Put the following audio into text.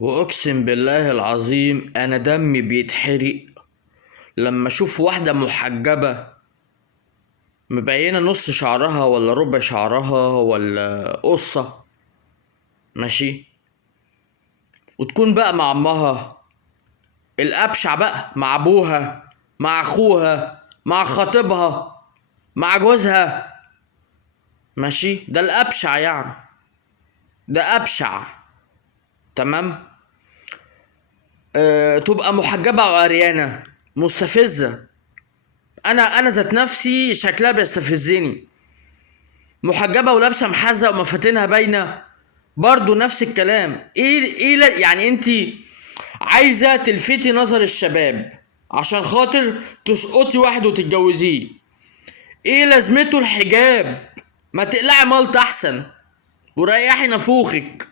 واقسم بالله العظيم انا دمي بيتحرق لما اشوف واحدة محجبة مبينة نص شعرها ولا ربع شعرها ولا قصة، ماشي، وتكون بقى مع امها الابشع، بقى مع ابوها، مع اخوها، مع خطيبها، مع جوزها، ماشي، ده الابشع يعني، ده ابشع. تمام. تبقى محجبة وعريانة، مستفزة. انا ذات نفسي شكلها بيستفزني. محجبة ولابسة محزة ومفاتنها باينة، برضو نفس الكلام. ايه يعني انت عايزة تلفتي نظر الشباب عشان خاطر تشقطي واحد وتتجوزيه؟ ايه لازمته الحجاب؟ ما تقلعي مالت احسن وريحي نفوخك.